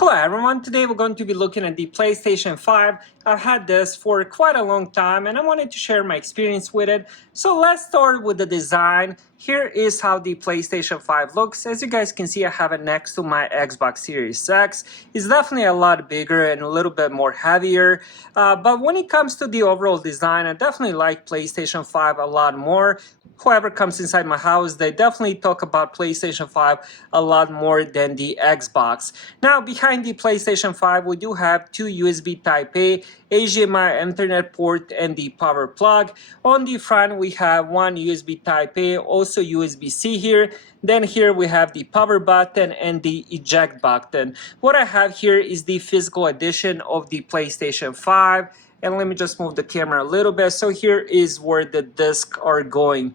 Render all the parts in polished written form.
Hello everyone, today we're going to be looking at the PlayStation 5. I've had this for quite a long time and I wanted to share my experience with it. So let's start with the design. Here is how the PlayStation 5 looks. As you guys can see, I have it next to my Xbox Series X. It's definitely a lot bigger and a little bit more heavier. But when it comes to the overall design, I definitely like PlayStation 5 a lot more. Whoever comes inside my house, they definitely talk about PlayStation 5 a lot more than the Xbox. Now, behind the PlayStation 5, we do have two USB Type-A, HDMI Ethernet port, and the power plug. On the front, we have one USB Type-A, also USB-C here. Then here we have the power button and the eject button. What I have here is the physical edition of the PlayStation 5. And let me just move the camera a little bit. So here is where the discs are going.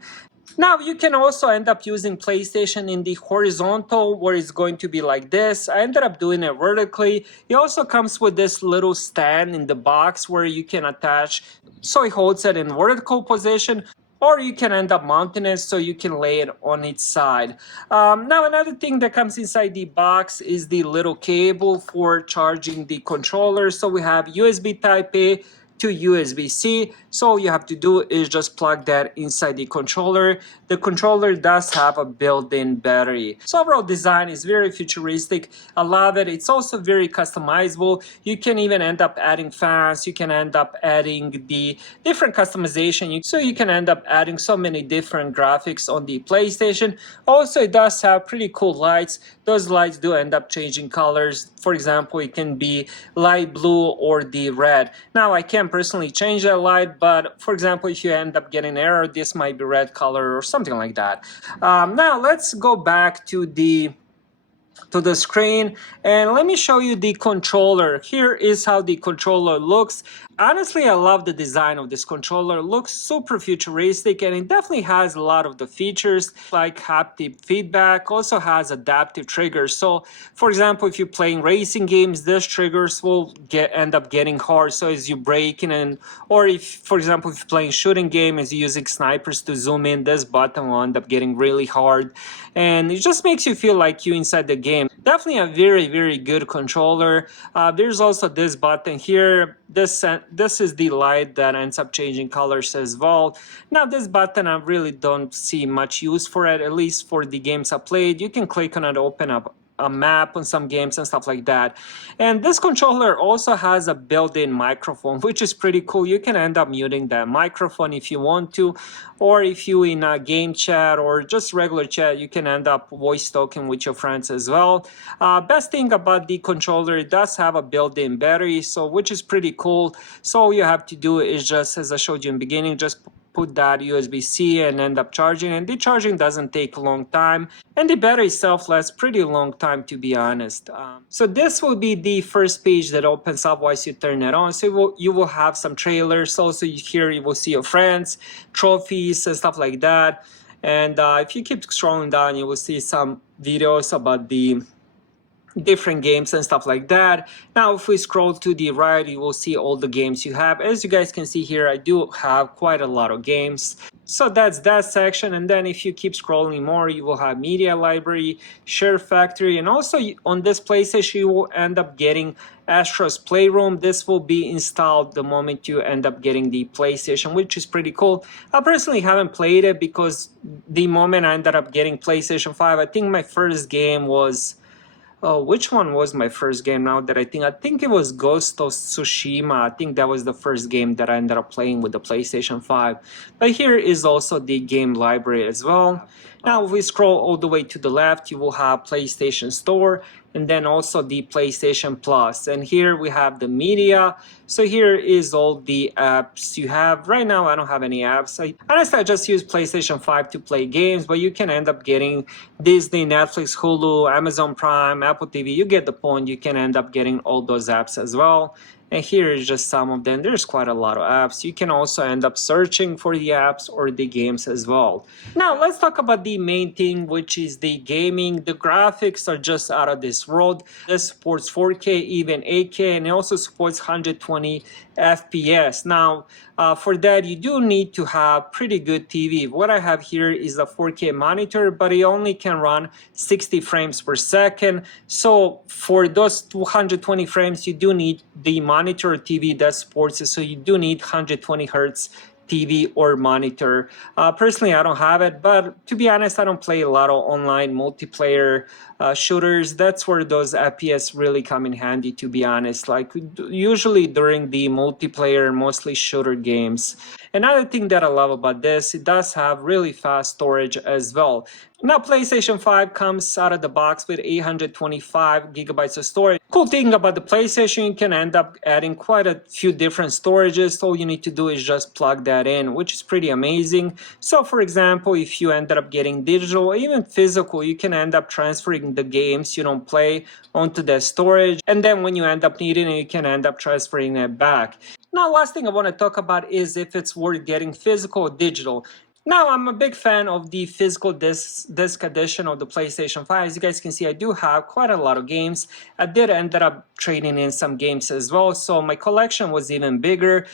Now you can also end up using PlayStation in the horizontal where it's going to be like this. I ended up doing it vertically. It also comes with this little stand in the box where you can attach, so it holds it in vertical position. Or you can end up mounting it so you can lay it on its side. Now another thing that comes inside the box is the little cable for charging the controller. So we have USB Type-A to USB-C. So all you have to do is just plug that inside the controller. The controller does have a built-in battery. So overall design is very futuristic. I love it. It's also very customizable. You can even end up adding fans. You can end up adding the different customization. So you can end up adding so many different graphics on the PlayStation. Also, it does have pretty cool lights. Those lights do end up changing colors. For example, it can be light blue or the red. Now, I can't personally change that light, but for example, if you end up getting error, this might be red color or something like that. Now, let's go back to the screen and let me show you the controller. Here is how the controller looks. Honestly, I love the design of this controller. It looks super futuristic and it definitely has a lot of the features like haptic feedback, also has adaptive triggers. So for example, if you're playing racing games, these triggers will end up getting hard. So as you braking and, or if, for example, if you're playing shooting game, as you're using snipers to zoom in, this button will end up getting really hard. And it just makes you feel like you're inside the game. Definitely a very, very good controller. There's also this button here. This is the light that ends up changing colors as well. Now this button, I really don't see much use for it, at least for the games I played. You can click on it to open up a map on some games and stuff like that. And this controller also has a built-in microphone, which is pretty cool. You can end up muting that microphone if you want to, or if you in a game chat or just regular chat, you can end up voice talking with your friends as well. Best thing about the controller, it does have a built-in battery, so which is pretty cool. So all you have to do is just, as I showed you in the beginning, just put that USB-C and end up charging, and the charging doesn't take a long time, and the battery itself lasts pretty long time, to be honest. So this will be the first page that opens up once you turn it on. So you will have some trailers. Also here you will see your friends, trophies and stuff like that. And if you keep scrolling down, you will see some videos about the different games and stuff like that. Now if we scroll to the right, you will see all the games you have. As you guys can see here, I do have quite a lot of games. So that's that section, and then if you keep scrolling more, you will have media library, share factory, and also on this PlayStation you will end up getting Astro's Playroom. This will be installed the moment you end up getting the PlayStation, which is pretty cool. I personally haven't played it because the moment I ended up getting PlayStation 5, I think my first game was, oh, which one was my first game now that I think it was Ghost of Tsushima. I think that was the first game that I ended up playing with the PlayStation 5. But here is also the game library as well. Now if we scroll all the way to the left, you will have PlayStation Store and then also the PlayStation Plus. And here we have the media. So here is all the apps you have. Right now I don't have any apps. Honestly, I just use PlayStation 5 to play games, but you can end up getting Disney, Netflix, Hulu, Amazon Prime, Apple TV. You get the point. You can end up getting all those apps as well. And here is just some of them. There's quite a lot of apps. You can also end up searching for the apps or the games as well. Now let's talk about the main thing, which is the gaming. The graphics are just out of this world. This supports 4K, even 8K, and it also supports 120 FPS. Now, For that, you do need to have pretty good TV. What I have here is a 4K monitor, but it only can run 60 frames per second. So for those 220 frames, you do need the monitor or TV that supports it. So you do need 120 hertz TV or monitor. Personally, I don't have it, but to be honest, I don't play a lot of online multiplayer shooters. That's where those FPS really come in handy, to be honest. Like usually during the multiplayer, mostly shooter games. Another thing that I love about this, it does have really fast storage as well. Now, PlayStation 5 comes out of the box with 825 gigabytes of storage. Cool thing about the PlayStation, you can end up adding quite a few different storages. All you need to do is just plug that in, which is pretty amazing. So for example, if you ended up getting digital or even physical, you can end up transferring the games you don't play onto the storage. And then when you end up needing it, you can end up transferring it back. Now, last thing I want to talk about is if it's worth getting physical or digital. Now, I'm a big fan of the physical disc edition of the PlayStation 5. As you guys can see, I do have quite a lot of games. I did end up trading in some games as well, so my collection was even bigger.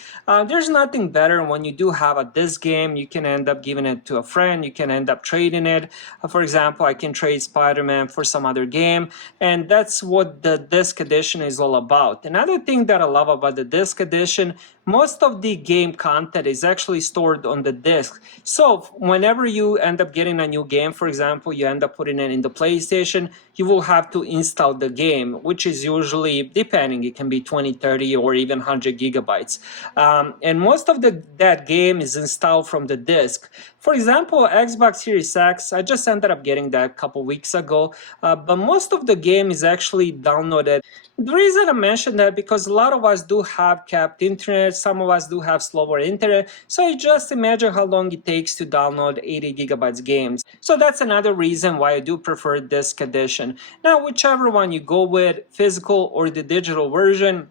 There's nothing better when you do have a disc game. You can end up giving it to a friend. You can end up trading it. For example, I can trade Spider-Man for some other game, and that's what the disc edition is all about. Another thing that I love about the disc edition, most of the game content is actually stored on the disc. So whenever you end up getting a new game, for example, you end up putting it in the PlayStation, you will have to install the game, which is usually, depending, it can be 20, 30, or even 100 gigabytes. And most of that game is installed from the disc. For example, Xbox Series X, I just ended up getting that a couple weeks ago, but most of the game is actually downloaded. The reason I mentioned that because a lot of us do have capped internet, some of us do have slower internet, so you just imagine how long it takes to download 80 gigabytes games. So that's another reason why I do prefer disc edition. Now, whichever one you go with, physical or the digital version,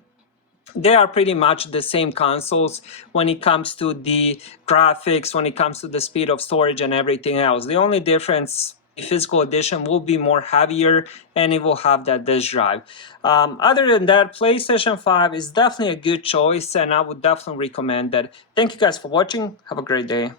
they are pretty much the same consoles when it comes to the graphics, when it comes to the speed of storage and everything else. The only difference, the physical edition will be more heavier and it will have that disk drive. Other than that, PlayStation 5 is definitely a good choice and I would definitely recommend that. Thank you guys for watching. Have a great day.